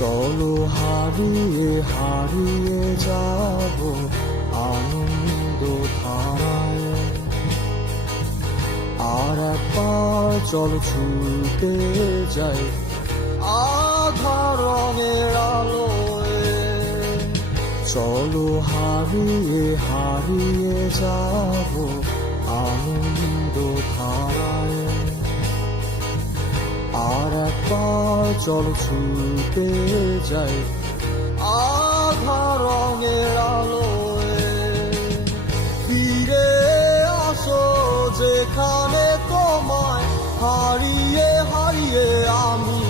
চলো হারিয়ে হারিয়ে যাব আনন্দ ধারায়। আর একবার চলো ছুটে যাই আধার রঙের আলোয়। চলো হারিয়ে হারিয়ে যাব আনন্দ ধারায়। আর একবার চলো ছুটে যাই আধার রঙের আলোয়। ফিরে আসো যেখানে তোমায় হারিয়ে হারিয়ে আমি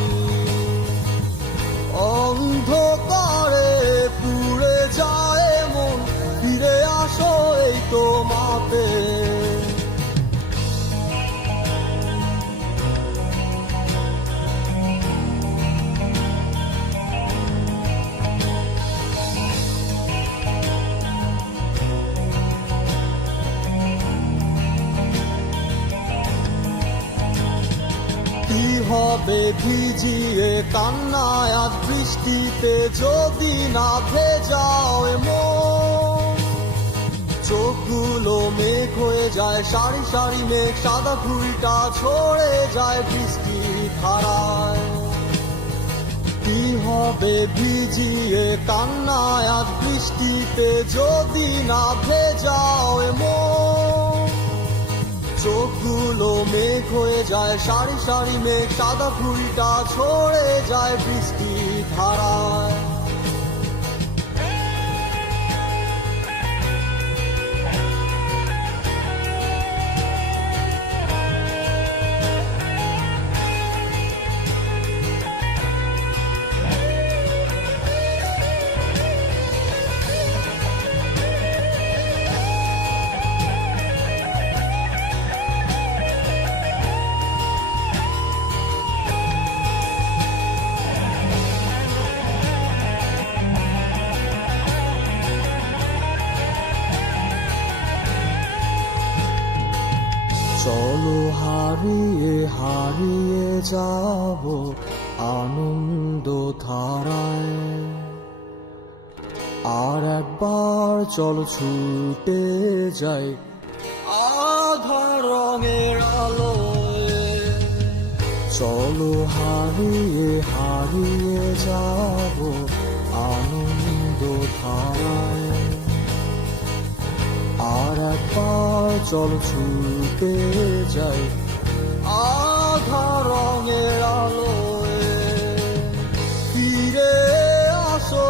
অন্ধকারে পুড়ে যায় মন। ফিরে আসো এই তোমাতে। কি হবে ভিজিয়ে কান্নায় আজ বৃষ্টিতে যদি না ভেজাও মন। চোখগুলো মেঘ হয়ে যায় সারি সারি মেঘ, সাদা ফুলটা ছড়ে যায় বৃষ্টির ধারায়। কি হবে ভিজিয়ে কান্নায় আজ বৃষ্টিতে যদি না ভেজাও মন। চোখগুলো মেঘ হয়ে যায় সারি সারি মেঘ, সাদা ফুলটা ছড়ে যায় বৃষ্টির ধারায়। চলো হারিয়ে হারিয়ে যাব আনন্দ ধারায়। আর একবার চলো ছুটে যাই আধার রঙের আলোয়। চলো হারিয়ে হারিয়ে যাব আনন্দ ধারায়। আর একবার চলো ছুটে যাই আধার রঙের আলোয়। ফিরে আসো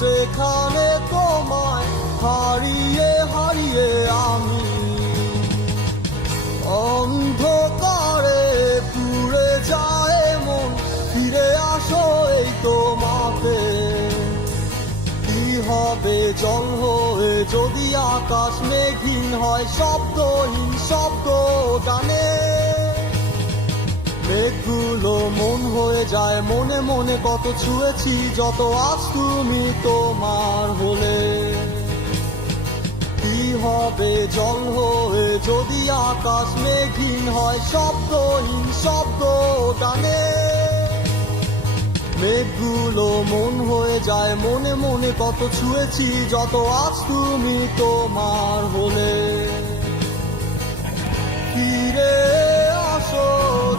যেখানে তোমায় হারিয়ে হারিয়ে আমি অন্ধকারে পুড়ে যায় মন। ফিরে আসো এই তোমাতে। কি হবে জল হয়ে যদি আকাশ মেঘহীন হয়, শব্দহীন শব্দ গানে। মেঘগুলো মন হয়ে যায় মনে মনে, কত ছুঁয়েছি যত আজ তুমি তোমার হলে। কি হবে জল হয়ে যদি আকাশ মেঘহীন হয়, শব্দহীন শব্দ গানে। মেঘগুলো মন হয়ে যায় মনে মনে, কত ছুঁয়েছি যত আজ তুমি তোমার হলে। ফিরে আসো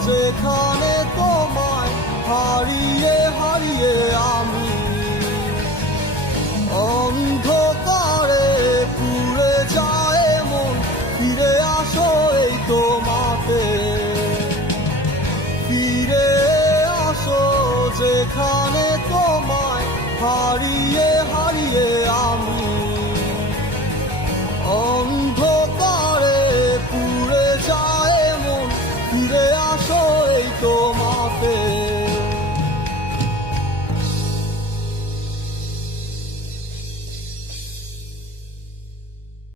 যেখানে তোমায় হারিয়ে হারিয়ে আমি অন্ধকারে পুড়ে যায় মন। ফিরে আসো এই তোমাতে। ফিরে আসো যেখানে তোমায় হারিয়ে হারিয়ে আমি অন্ধকারে পুড়ে যায় মন। ফিরে আসো এই তোমাতে।